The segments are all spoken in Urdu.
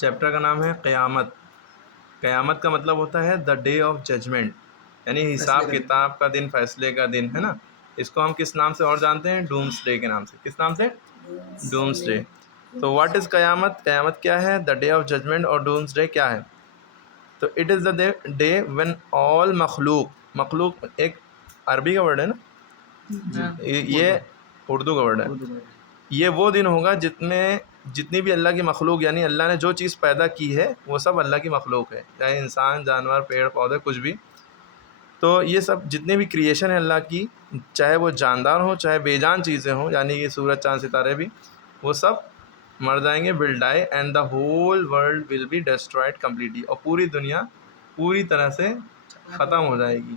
چیپٹر کا نام ہے قیامت. قیامت کا مطلب ہوتا ہے دا ڈے آف ججمنٹ، یعنی حساب کتاب کا دن، فیصلے کا دن، ہے نا. اس کو ہم کس نام سے اور جانتے ہیں؟ ڈومس ڈے کے نام سے. کس نام سے؟ ڈومس ڈے. تو واٹ از قیامت؟ قیامت کیا ہے؟ The day of judgment. اور ڈومس ڈے کیا ہے؟ تو it is the day when all مخلوق ایک عربی کا ورڈ ہے نا، یہ اردو کا ورڈ ہے. یہ وہ دن ہوگا جتنی بھی اللہ کی مخلوق، یعنی اللہ نے جو چیز پیدا کی ہے وہ سب اللہ کی مخلوق ہے، چاہے انسان، جانور، پیڑ پودے، کچھ بھی. تو یہ سب جتنے بھی کریشن ہے اللہ کی، چاہے وہ جاندار ہوں چاہے بے جان چیزیں ہوں، یعنی کہ سورج چاند ستارے بھی، وہ سب مر جائیں گے، will die and the whole world will be destroyed completely. اور پوری دنیا پوری طرح سے ختم ہو جائے گی.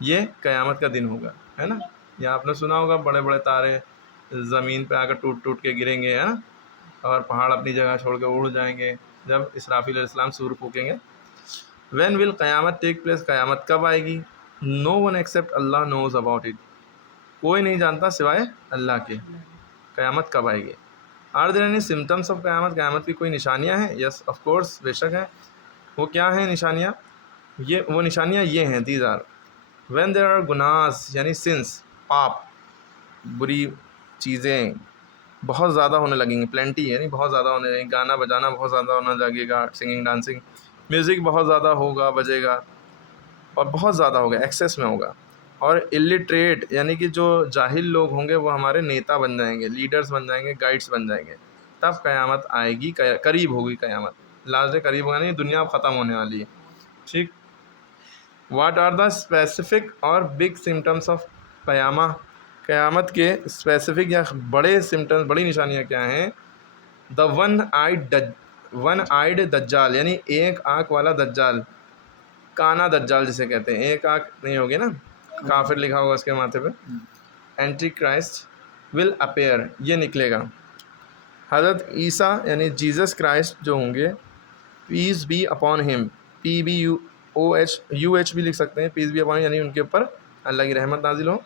یہ قیامت کا دن ہوگا، ہے نا. یا آپ نے سنا ہوگا بڑے بڑے تارے زمین پہ آ کر ٹوٹ ٹوٹ کے گریں گے، ہے نا، اور پہاڑ اپنی جگہ چھوڑ کے اڑ جائیں گے جب اسرافیل علیہ السلام سور پھونکیں گے. وین ول قیامت ٹیک پلیس؟ قیامت کب آئے گی؟ No one except Allah knows about it. کوئی نہیں جانتا سوائے اللہ کے قیامت کب آئے گی. Are there any symptoms of قیامت؟ قیامت کی کوئی نشانیاں ہیں؟ یس آف کورس، بے شک ہیں. وہ کیا ہیں نشانیاں؟ وہ نشانیاں یہ ہیں، these are when there are گناز، یعنی سنس، پاپ، بری چیزیں بہت زیادہ ہونے لگیں گی. پلینٹی یعنی بہت زیادہ ہونے لگیں گی. گانا بجانا بہت زیادہ ہونے لگے گا، سنگنگ ڈانسنگ، میوزک بہت زیادہ ہوگا، بجے گا، اور بہت زیادہ ہوگا، ایکسیس میں ہوگا. اور الٹریٹ یعنی کہ جو جاہل لوگ ہوں گے وہ ہمارے نیتا بن جائیں گے، لیڈرز بن جائیں گے، گائیڈس بن جائیں گے. تب قیامت آئے گی، قریب ہوگی قیامت. لاسٹ ڈے قریب ہوگا نہیں، دنیا اب ختم ہونے والی ہے. ٹھیک. واٹ آر دا اسپیسیفک اور بگ سمٹمس آف قیامہ؟ قیامت کے اسپیسیفک یا بڑے سمٹمس، بڑی نشانیاں کیا ہیں؟ دا ون آئیڈ دجال، یعنی ایک آنکھ والا دجال، کانا دجال جسے کہتے ہیں. ایک آنکھ نہیں ہوگی نا، کافر لکھا ہوگا اس کے ماتھے پہ. اینٹی کرائسٹ ول اپیئر، یہ نکلے گا. حضرت عیسیٰ یعنی جیزس کرائسٹ جو ہوں گے، پیس بی اپون ہم، PBUOH بھی لکھ سکتے ہیں، پیس بی اپون، یعنی ان کے اوپر اللہ کی رحمت نازل ہو.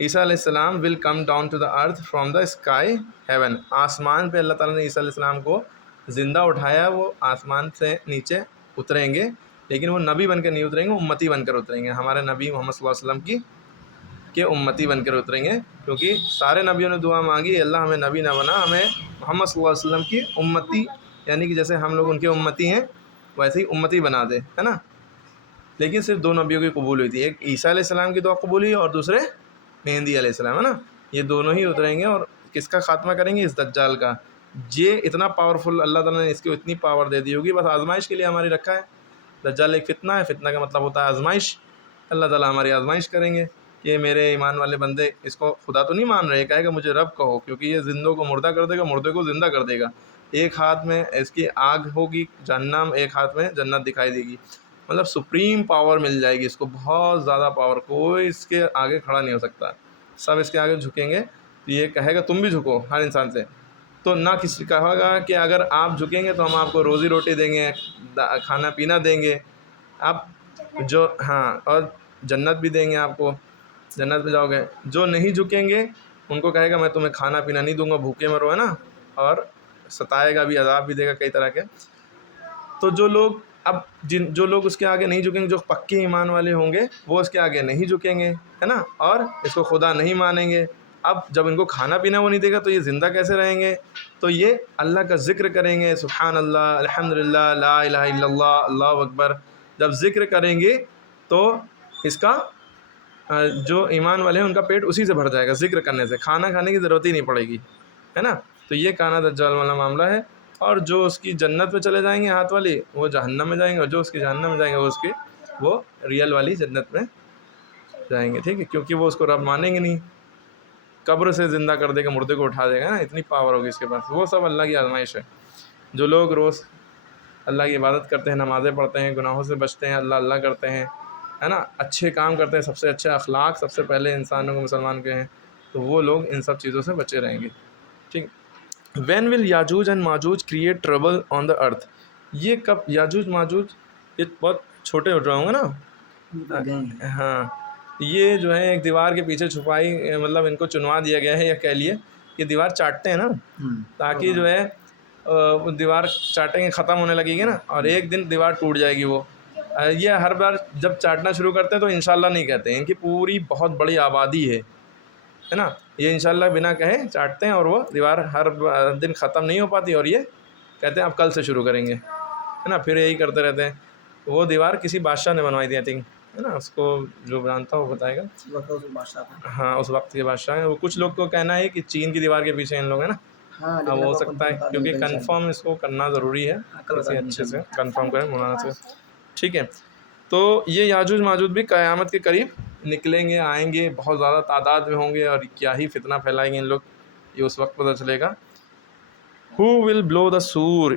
عیسیٰ علیہ السلام will come down to the earth from the sky heaven. آسمان پہ اللہ تعالیٰ نے عیسیٰ علیہ السلام کو زندہ اٹھایا، وہ آسمان سے نیچے اتریں گے، لیکن وہ نبی بن کر نہیں اتریں گے، امتی بن کر اتریں گے. ہمارے نبی محمد صلی اللہ علیہ وسلم کے امتی بن کر اتریں گے، کیونکہ سارے نبیوں نے دعا مانگی، اللہ ہمیں نبی نہ بنا، ہمیں محمد صلی اللہ علیہ وسلم کی امتی، یعنی کہ جیسے ہم لوگ ان کے امتی ہیں ویسے ہی امتی بنا دے، ہے نا. لیکن صرف دو نبیوں کی قبول ہوئی تھی، ایک عیسیٰ علیہ السلام کی دعا قبول ہوئی اور دوسرے مہدی علیہ السلام، ہے نا. یہ دونوں ہی اتریں گے اور کس کا خاتمہ کریں گے؟ اس دجال کا. یہ اتنا پاورفل، اللہ تعالیٰ نے اس کو اتنی پاور دے دی ہوگی، بس آزمائش کے لیے ہماری رکھا ہے. دجال ایک فتنہ ہے، فتنہ کا مطلب ہوتا ہے آزمائش. اللہ تعالیٰ ہماری آزمائش کریں گے کہ میرے ایمان والے بندے اس کو خدا تو نہیں مان رہے، کہے گا مجھے رب کہو، کیونکہ یہ زندوں کو مردہ کر دے گا، مردے کو زندہ کر دے گا. ایک ہاتھ میں اس کی آگ ہوگی جہنم، ایک ہاتھ میں جنت دکھائی دے گی. مطلب سپریم پاور مل جائے گی اس کو، بہت زیادہ پاور، کوئی اس کے آگے کھڑا نہیں ہو سکتا. سب اس کے آگے جھکیں گے. یہ کہے گا تم بھی جھکو ہر انسان سے. تو نہ کسی کہا گا کہ اگر آپ جھکیں گے تو ہم آپ کو روزی روٹی دیں گے، کھانا پینا دیں گے، آپ جو اور جنت بھی دیں گے آپ کو، جنت میں جاؤ گے. جو نہیں جھکیں گے ان کو کہے گا میں تمہیں کھانا پینا نہیں دوں گا، بھوکے مرو، ہے نا، اور ستائے گا بھی، عذاب بھی دے گا کئی طرح کے. تو جو لوگ اس کے آگے نہیں جھکیں گے، جو پکے ایمان والے ہوں گے وہ اس کے آگے نہیں جھکیں گے، ہے نا، اور اس کو خدا نہیں مانیں گے. اب جب ان کو کھانا پینا وہ نہیں دے گا تو یہ زندہ کیسے رہیں گے؟ تو یہ اللہ کا ذکر کریں گے، سبحان اللہ، الحمدللہ، لا الہ الا اللہ، اللہ اکبر. جب ذکر کریں گے تو اس کا جو ایمان والے ہیں ان کا پیٹ اسی سے بھر جائے گا، ذکر کرنے سے، کھانا کھانے کی ضرورت ہی نہیں پڑے گی، ہے نا. تو یہ کانا دجال والا معاملہ ہے. اور جو اس کی جنت میں چلے جائیں گے ہاتھ والی، وہ جہنم میں جائیں گے، اور جو اس کی جہنم میں جائیں گے وہ ریئل والی جنت میں جائیں گے. ٹھیک ہے، کیونکہ وہ اس کو رب مانیں گے نہیں. قبر سے زندہ کر دے گا، مردے کو اٹھا دے گا نا، اتنی پاور ہوگی اس کے پاس. وہ سب اللہ کی آزمائش ہے. جو لوگ روز اللہ کی عبادت کرتے ہیں، نمازیں پڑھتے ہیں، گناہوں سے بچتے ہیں، اللہ اللہ کرتے ہیں، ہے نا، اچھے کام کرتے ہیں، سب سے اچھے اخلاق سب سے پہلے انسانوں کو مسلمان کے ہیں، تو وہ لوگ ان سب چیزوں سے بچے رہیں گے. ٹھیک. When will Yajuj and Majuj create trouble on the earth? یہ کب یاجوج ماجوج، یہ بہت چھوٹے ہو رہے ہوں گے نا. ہاں، یہ جو ہے ایک دیوار کے پیچھے چھپائی، مطلب ان کو چنوا دیا گیا ہے، یا کہہ لیے یہ دیوار چاٹتے ہیں نا، تاکہ جو ہے وہ دیوار چاٹیں گے ختم ہونے لگے گی نا، اور ایک دن دیوار ٹوٹ جائے گی وہ. یہ ہر بار جب چاٹنا شروع کرتے ہیں تو انشاءاللہ نہیں کہتے ہیں، ان کی پوری بہت بڑی آبادی ہے نا، یہ انشاءاللہ بنا کہے چاٹتے ہیں اور وہ دیوار ہر دن ختم نہیں ہو پاتی، اور یہ کہتے ہیں اب کل سے شروع کریں گے ہے نا، پھر یہی کرتے رہتے ہیں. وہ دیوار کسی بادشاہ نے بنوائی تھی آئی تھنک، ہے نا، اس کو جو جانتا وہ بتائے گا. ہاں اس وقت کے بادشاہ ہیں وہ. کچھ لوگ کو کہنا ہے کہ چین کی دیوار کے پیچھے ان لوگ ہیں نا. اب ہو سکتا ہے کیونکہ کنفرم اس کو کرنا ضروری ہے، کسی اچھے سے کنفرم کریں مولانا سے. ٹھیک ہے، تو یہ یاجوج ماجوج بھی قیامت کے قریب نکلیں گے، آئیں گے، بہت زیادہ تعداد میں ہوں گے، اور کیا ہی فتنہ پھیلائیں گے ان لوگ، یہ اس وقت پتہ چلے گا. Who will blow the سور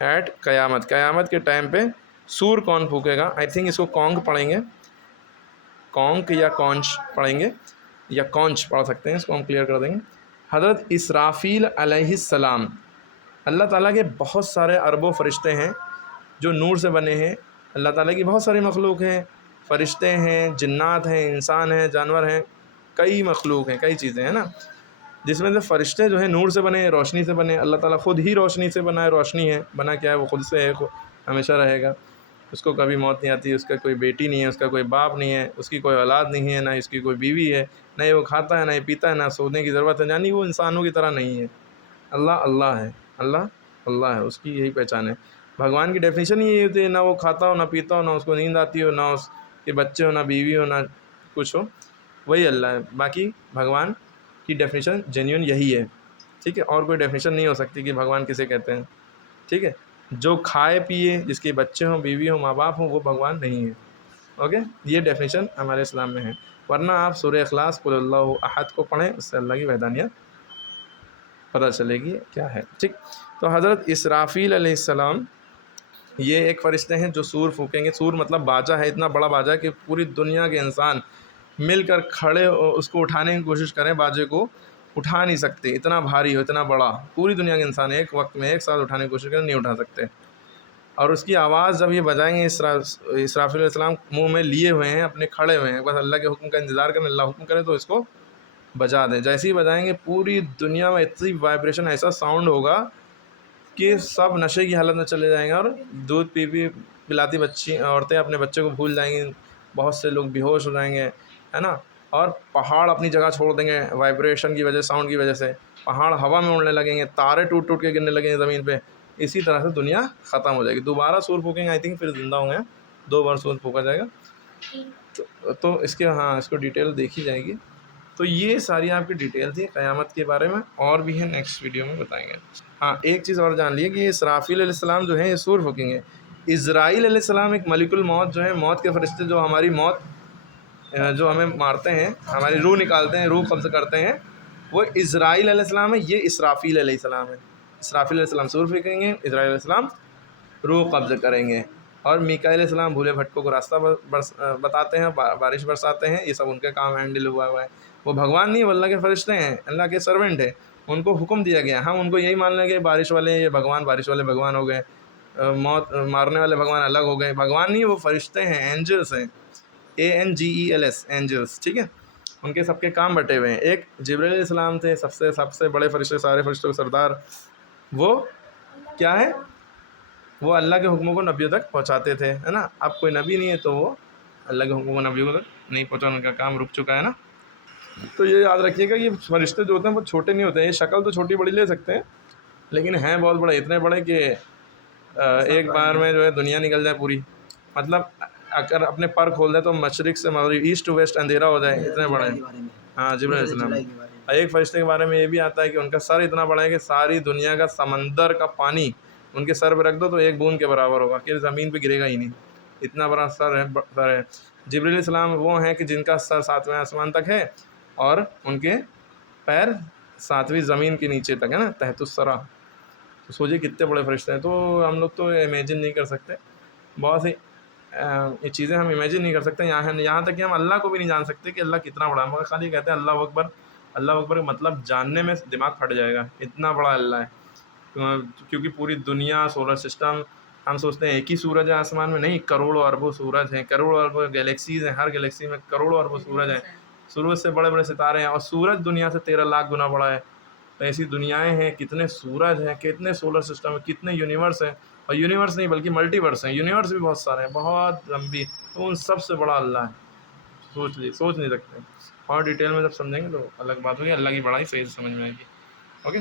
ایٹ قیامت، قیامت کے ٹائم پہ سور کون پھونکے گا؟ آئی تھنک اس کو کونگ پڑھیں گے، کونگ یا کونچ پڑھیں گے، یا کونچ پڑھ سکتے ہیں، اس کو ہم کلیئر کر دیں گے. حضرت اسرافیل علیہ السلام، اللہ تعالیٰ کے بہت سارے اربوں فرشتے ہیں جو نور سے بنے ہیں. اللہ تعالیٰ کی بہت ساری مخلوق ہیں، فرشتے ہیں، جنات ہیں، انسان ہیں، جانور ہیں، کئی مخلوق ہیں، کئی چیزیں ہیں نا، جس میں سے فرشتے جو ہیں نور سے بنے، روشنی سے بنے. اللہ تعالیٰ خود ہی روشنی سے بنا ہے، روشنی ہے، بنا کیا ہے وہ خود سے ہے، ہمیشہ رہے گا، اس کو کبھی موت نہیں آتی، اس کا کوئی بیٹی نہیں ہے، اس کا کوئی باپ نہیں ہے، اس کی کوئی اولاد نہیں ہے، نہ اس کی کوئی بیوی ہے، نہ وہ کھاتا ہے، نہ پیتا ہے، نہ سونے کی ضرورت ہے، یعنی وہ انسانوں کی طرح نہیں ہے. اللہ اللہ ہے، اللہ اللہ ہے، اس کی یہی پہچان ہے. بھگوان کی ڈیفینیشن ہی یہی ہوتی ہے، نہ وہ کھاتا ہو، نہ پیتا ہو، نہ اس کو نیند آتی ہو، نہ اس کے بچے ہو، نہ بیوی ہو، نہ کچھ ہو، وہی اللہ ہے. باقی بھگوان کی ڈیفینیشن جینیون یہی ہے. ٹھیک ہے، اور کوئی ڈیفینیشن نہیں ہو سکتی کہ بھگوان کسے کہتے ہیں. ٹھیک ہے، جو کھائے پیے، جس کے بچے ہوں، بیوی ہوں، ماں باپ ہوں، وہ بھگوان نہیں ہے. اوکے، یہ ڈیفینیشن ہمارے اسلام میں ہے. ورنہ آپ سورہ اخلاص قل اللہ احد کو پڑھیں، اس سے اللہ کی وحدانیت پتہ چلے گی کیا ہے. ٹھیک، تو حضرت اسرافیل علیہ السلام یہ ایک فرشتے ہیں جو سور پھونکیں گے. سور مطلب باجا ہے، اتنا بڑا باجا کہ پوری دنیا کے انسان مل کر کھڑے اس کو اٹھانے کی کوشش کریں، باجے کو اٹھا نہیں سکتے، اتنا بھاری ہو، اتنا بڑا، پوری دنیا کے انسان ایک وقت میں ایک ساتھ اٹھانے کی کوشش کریں، نہیں اٹھا سکتے. اور اس کی آواز جب یہ بجائیں گے، اسرافیل علیہ السلام منہ میں لیے ہوئے ہیں، اپنے کھڑے ہوئے ہیں، بس اللہ کے حکم کا انتظار کریں، اللہ حکم کرے تو اس کو بجا دیں. جیسے ہی بجائیں گے پوری دنیا میں اتنی وائبریشن، ایسا ساؤنڈ ہوگا کہ سب نشے کی حالت میں چلے جائیں گے، اور دودھ پلاتی بچی عورتیں اپنے بچے کو بھول جائیں گی، بہت سے لوگ بے ہوش ہو جائیں گے، ہے نا. اور پہاڑ اپنی جگہ چھوڑ دیں گے وائبریشن کی وجہ، ساؤنڈ کی وجہ سے، پہاڑ ہوا میں اڑنے لگیں گے، تارے ٹوٹ ٹوٹ کے گرنے لگیں گے زمین پہ. اسی طرح سے دنیا ختم ہو جائے گی. دوبارہ سور پھونکیں گے آئی تھنک، پھر زندہ ہوں گے، 2 بار سور پھونکا جائے گا. تو اس کے اس کو ڈیٹیل دیکھی جائے گی. تو یہ ساری آپ کی ڈیٹیل تھی قیامت کے بارے میں، اور بھی ہیں نیکسٹ ویڈیو میں بتائیں گے. ہاں ایک چیز اور جان لیے کہ یہ اسرافیل علیہ السلام جو ہیں یہ سور پھونکیں گے. اسرائیل علیہ السلام ایک ملک الموت جو ہے، موت کے فرشتے جو ہماری موت جو ہمیں مارتے ہیں، ہماری روح نکالتے ہیں، روح قبض کرتے ہیں، وہ اسرائیل علیہ السلام ہے. یہ اسرافیل علیہ السلام ہے. اسرافیل علیہ السلام سور پھینکیں گے، اسرائیل علیہ السلام روح قبض کریں گے. اور میکائیل علیہ السلام بھولے بھٹکوں کو راستہ بتاتے ہیں، بارش برساتے ہیں. یہ سب ان کے کام ہینڈل ہوا ہے. وہ بھگوان نہیں، وہ اللہ کے فرشتے ہیں، اللہ کے سرونٹ ہیں. ان کو حکم دیا گیا. ہم ان کو یہی مان لیں کہ بارش والے یہ بھگوان، بارش والے بھگوان ہو گئے، موت مارنے والے بھگوان الگ ہو گئے. بھگوان نہیں، وہ فرشتے ہیں، اینجلس ہیں، ANGELS، اینجلس. ٹھیک ہے، ان کے سب کے کام بٹے ہوئے ہیں. ایک جبرائیل علیہ السلام تھے، سب سے بڑے فرشتے، سارے فرشتوں کے سردار. وہ کیا ہے؟ وہ اللہ کے حکموں کو نبیوں تک پہنچاتے تھے، ہے نا. اب کوئی نبی نہیں ہے تو وہ اللہ کے حکموں کو نبیوں تک نہیں پہنچانے کا کام رک چکا ہے نا. تو یہ یاد رکھیے گا، یہ فرشتے جو ہوتے ہیں وہ چھوٹے نہیں ہوتے ہیں. یہ شکل تو چھوٹی بڑی لے سکتے ہیں، لیکن ہیں بہت بڑے، اتنے بڑے کہ ایک بار میں جو ہے دنیا نکل جائے پوری. مطلب اگر اپنے پر کھول دیں تو مشرق سے مغرب، ایسٹ ٹو ویسٹ اندھیرا ہو جائے، اتنے بڑے ہیں. ہاں جبرائیل علیہ السلام. ایک فرشتے کے بارے میں یہ بھی آتا ہے کہ ان کا سر اتنا بڑا ہے کہ ساری دنیا کا سمندر کا پانی ان کے سر پہ رکھ دو تو ایک بوند کے برابر ہوگا، کہ زمین پہ گرے گا ہی نہیں، اتنا بڑا سر ہے. جبرائیل علیہ السلام وہ ہیں کہ جن کا سر 7ویں آسمان تک ہے، اور ان کے پیر 7ویں زمین کے نیچے تک ہے نا، تحت الثری. تو سوچیے کتنے بڑے فرشتے ہیں. تو ہم لوگ تو امیجن نہیں کر سکتے، بہت سی یہ چیزیں ہم امیجن نہیں کر سکتے. یہاں تک کہ ہم اللہ کو بھی نہیں جان سکتے کہ اللہ کتنا بڑا ہے. مگر خالی کہتے ہیں اللہ اکبر. اللہ اکبر کا مطلب جاننے میں دماغ پھٹ جائے گا، اتنا بڑا اللہ ہے. کیونکہ پوری دنیا، سولر سسٹم، ہم سوچتے ہیں ایک ہی سورج ہے آسمان میں، نہیں، کروڑوں اربوں سورج ہیں، کروڑوں اربوں گلیکسیز ہیں. ہر گلیکسی میں کروڑوں اربوں سورج ہیں. سورج سے بڑے بڑے ستارے ہیں، اور سورج دنیا سے 13 لاکھ گنا بڑا ہے. ایسی دنیایں ہیں، کتنے سورج ہیں، کتنے سولر سسٹم ہیں، کتنے یونیورس ہیں، اور یونیورس نہیں بلکہ ملٹی ورس ہیں، یونیورس بھی بہت سارے ہیں، بہت لمبی، تو ان سب سے بڑا اللہ ہے، سوچ نہیں سکتے. اور ڈیٹیل میں جب سمجھیں گے تو الگ بات ہوگی، اللہ کی بڑائی صحیح سے سمجھ میں آئے گی. اوکے.